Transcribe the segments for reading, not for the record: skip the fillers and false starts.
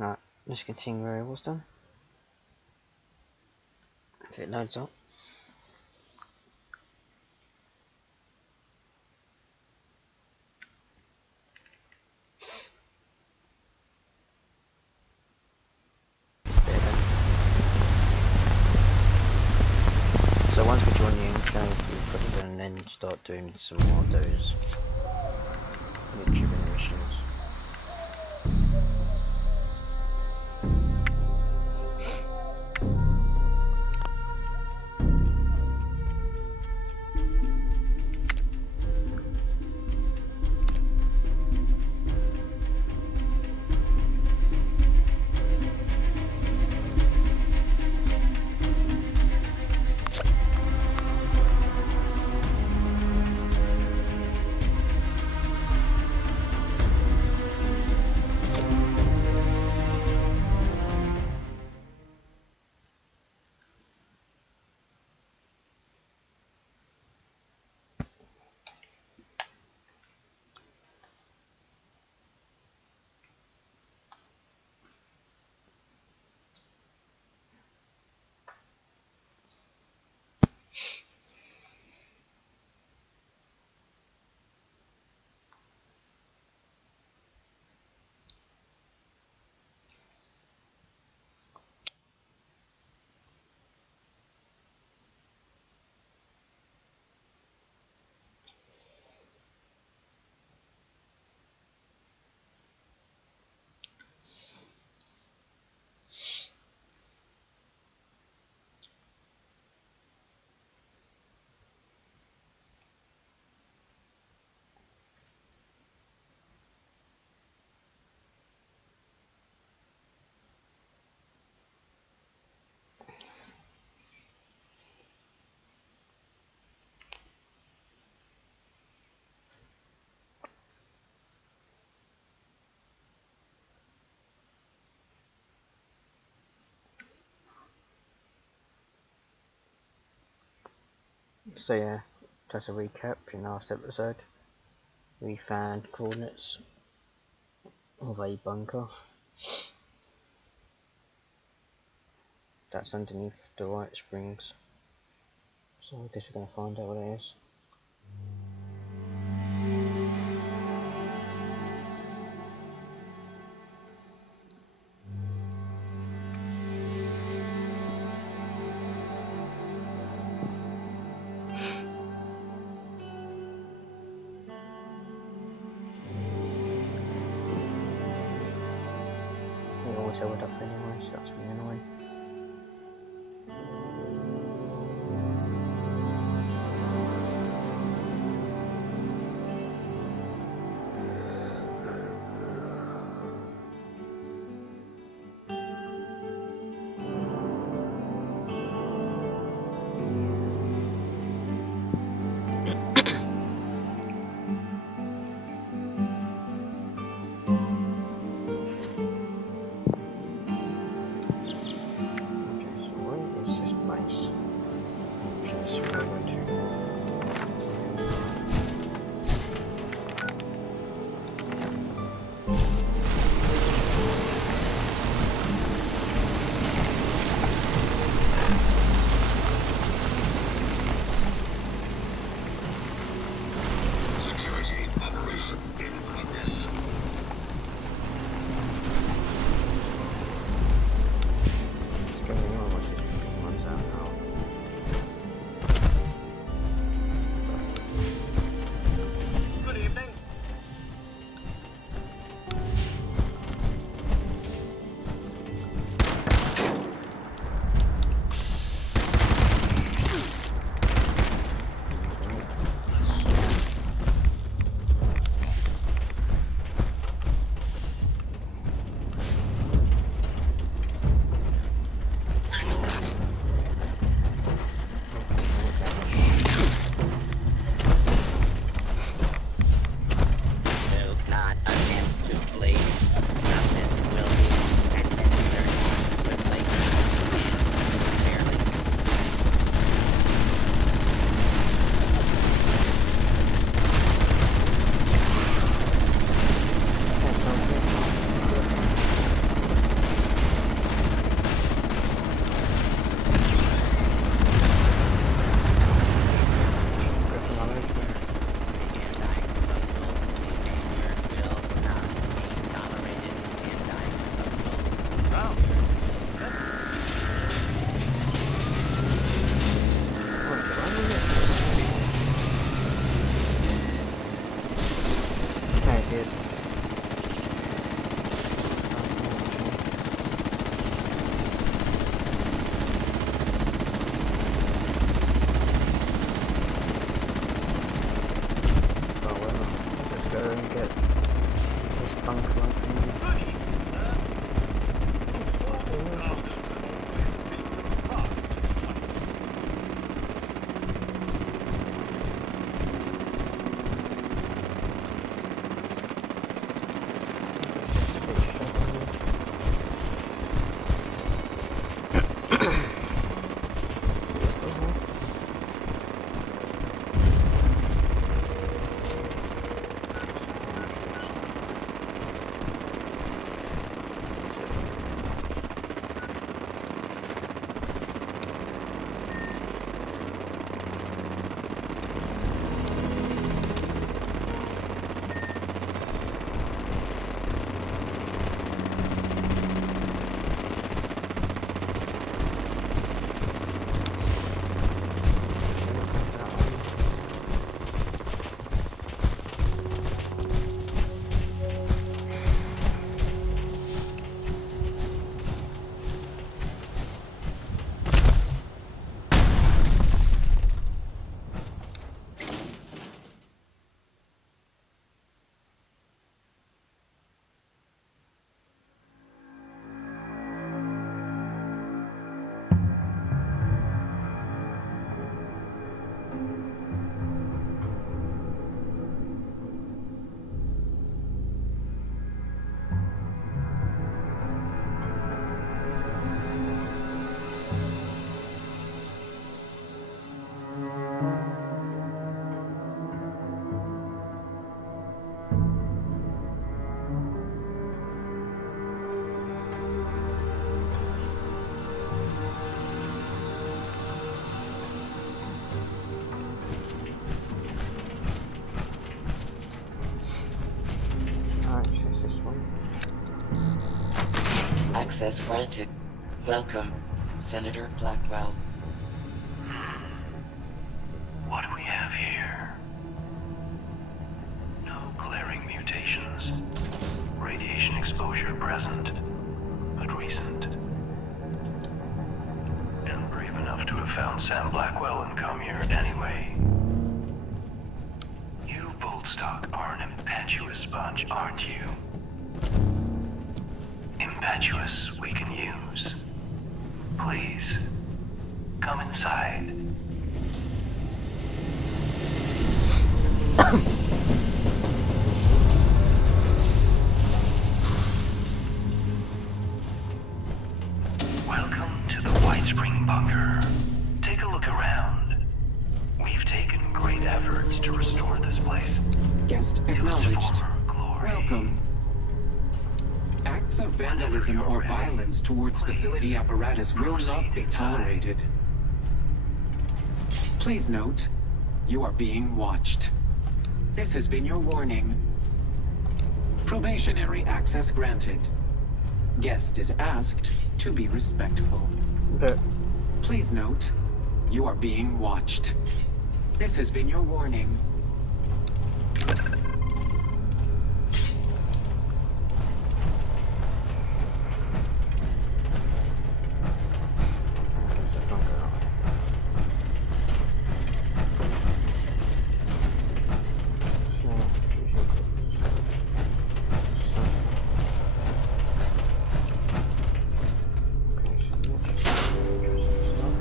Right, let's continue where I was done. If it loads up. So once we join the enclave, we've got to then start doing some more of those missions. So yeah, just a recap. In last episode, we found coordinates of a bunker that's underneath the White Springs. So I guess we're going to find out what it is. It always held up anyway, so that's really annoying. Okay, so where is this Access granted. Welcome, Senator Blackwell. What do we have here? No glaring mutations. Radiation exposure present, but recent. And brave enough to have found Sam Blackwell and come here anyway. You, Boldstock, are an impetuous bunch, aren't you? Impetuous we can use. Please, come inside. Welcome to the White Spring Bunker. Take a look around. We've taken great efforts to restore this place. Guest to its acknowledged. former glory. Welcome. Acts of vandalism or violence towards facility apparatus will not be tolerated. Please note, you are being watched. This has been your warning. Probationary access granted. Guest is asked to be respectful. But Please note, you are being watched. This has been your warning. there's a bunker on. Small fusion cores. Okay, so much interesting stuff.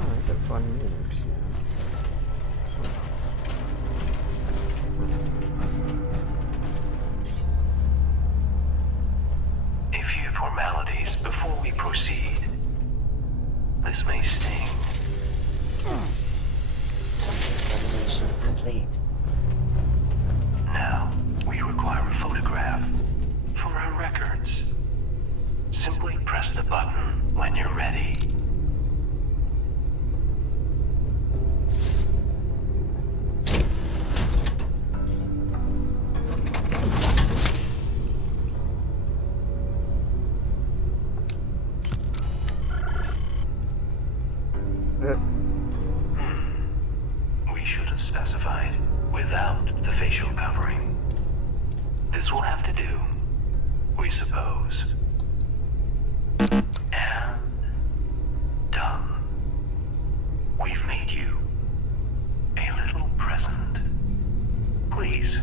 Oh, is it fun links now? A few formalities before we proceed. This may sting. Examination complete. Now, we require a photograph for our records. Simply press the button when you're ready. We should have specified without the facial covering. This will have to do, we suppose. And done. We've made you a little present. Please,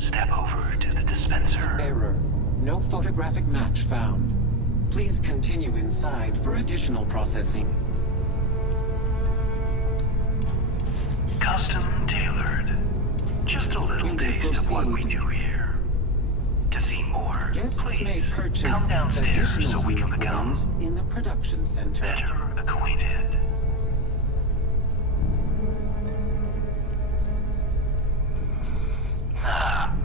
step over to the dispenser. Error. No photographic match found. Please continue inside for additional processing. Custom tailored. Just a little You may taste of what we proceed. do here. To see more, Guests please may come purchase downstairs additional so we can become uniforms in the production center. better acquainted. Ah,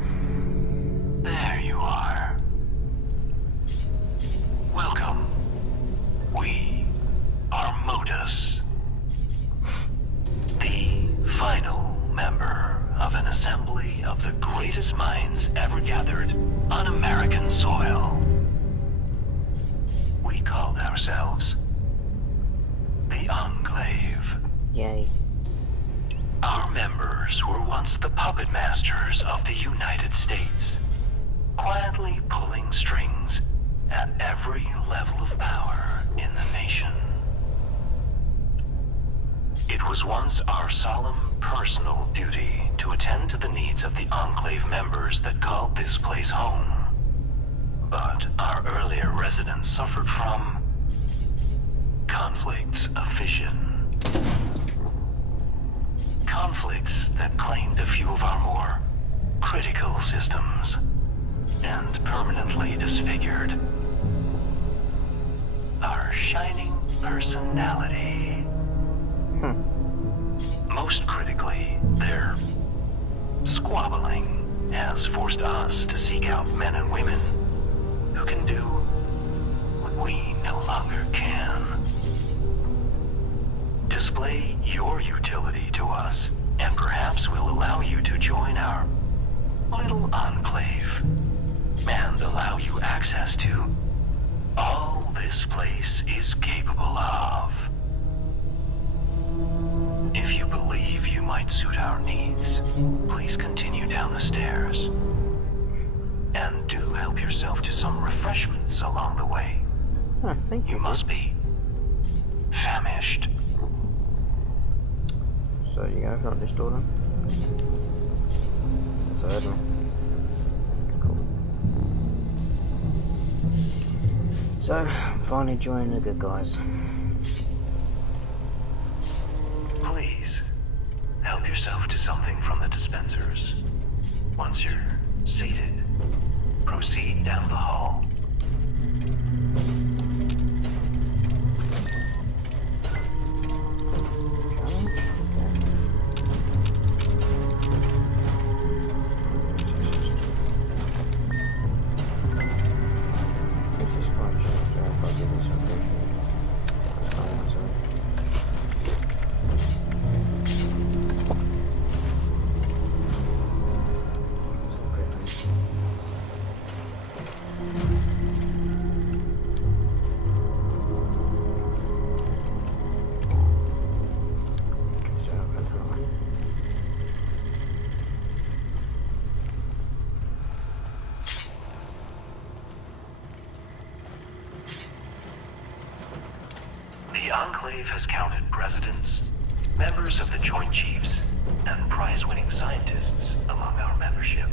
there you are. Welcome. We are Modus, the final member of an assembly of the greatest minds ever gathered on American soil. We called ourselves the Enclave. Yay. Our members were once the puppet masters of the United States, quietly pulling strings at every level of power in the nation. It was once our solemn personal duty to attend to the needs of the Enclave members that called this place home. But our earlier residents suffered from conflicts of vision. Conflicts that claimed a few of our more critical systems and permanently disfigured our shining personality. Most critically, their squabbling has forced us to seek out men and women who can do what we no longer can. display your utility to us, and perhaps we'll allow you to join our little enclave, and allow you access to all this place is capable of. If you believe you might suit our needs, please continue down the stairs. And do help yourself to some refreshments along the way. Thank you. You must be famished. So you go front this door then? Third one. Cool. So, finally joining the good guys. Please, help yourself to something from the dispensers. Once you're seated, proceed down the hall. The Enclave has counted presidents, members of the Joint Chiefs, and prize-winning scientists among our membership.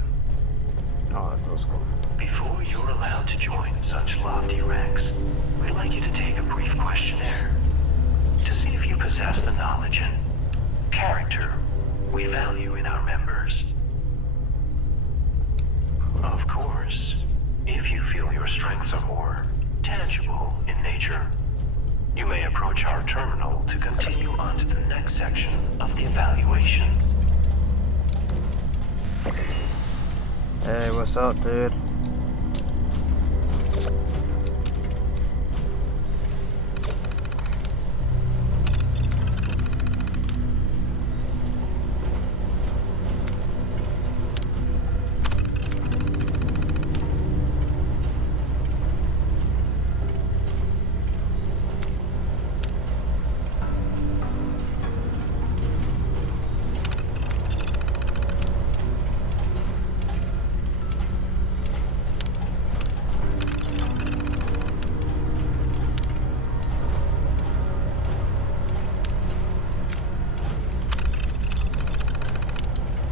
Oh, that was cool. Before you're allowed to join such lofty ranks, we'd like you to take a brief questionnaire to see if you possess the knowledge and character we value in our members. Of course, if you feel your strengths are more tangible in nature, you may approach our terminal to continue on to the next section of the evaluation. Hey, what's up, dude?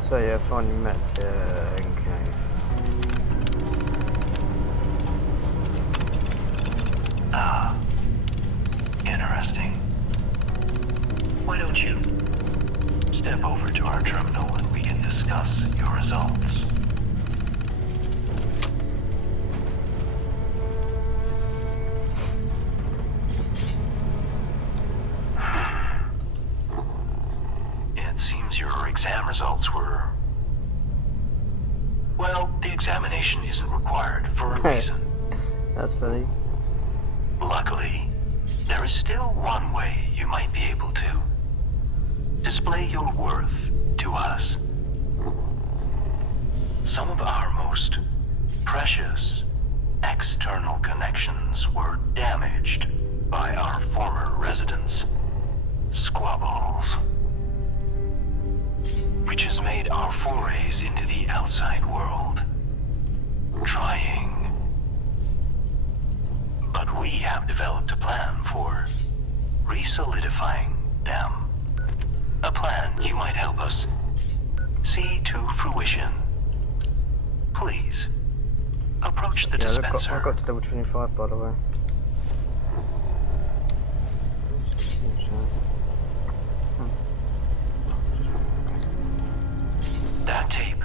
So yeah, finally met the enclave. Ah, interesting. Why don't you step over to our terminal and we can discuss your results? It seems your exam results were... Well, the examination isn't required for a reason. That's funny. Luckily, there is still one way you might be able to display your worth to us. Some of our most precious external connections were damaged by our former residents' squabbles, which has made our forays into the outside world trying. But we have developed a plan for re-solidifying them. A plan you might help us see to fruition. Please, approach the dispenser. I've got to level 25 by the way. That tape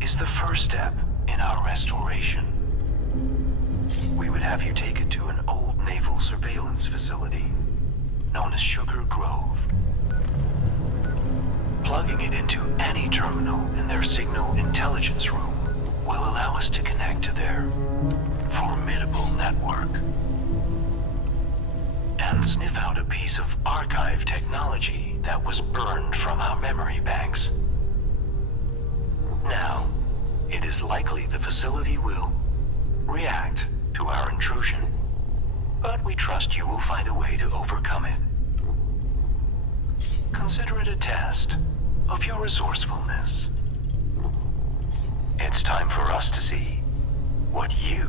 is the first step in our restoration. We would have you take it to an old naval surveillance facility known as Sugar Grove. Plugging it into any terminal in their signal intelligence room will allow us to connect to their formidable network. And can sniff out a piece of archive technology that was burned from our memory banks. Now, it is likely the facility will react to our intrusion, but we trust you will find a way to overcome it. Consider it a test of your resourcefulness. It's time for us to see what you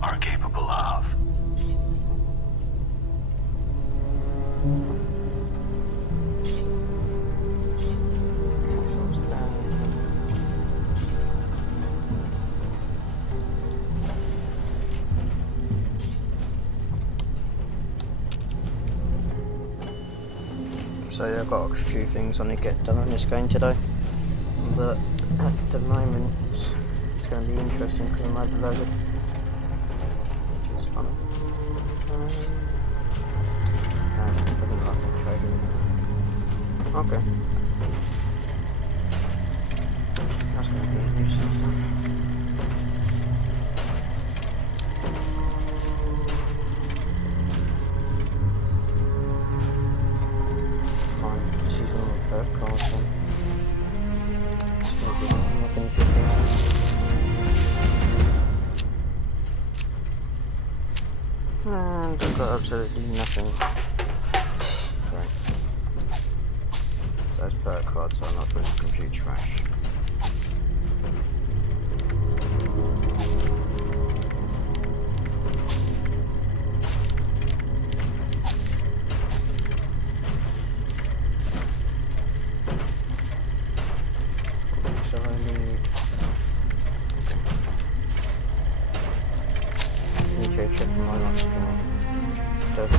are capable of. So yeah, I've got a few things I need to get done on this game today, but at the moment it's going to be interesting because I'm overloaded, which is fun. It doesn't like me trading. Okay. That's going to be a nuisance then. Perk cards then. Maybe not benefit this. And I've got absolutely nothing. Right. So those perk cards are not really compute trash. So I need check my last skill. Does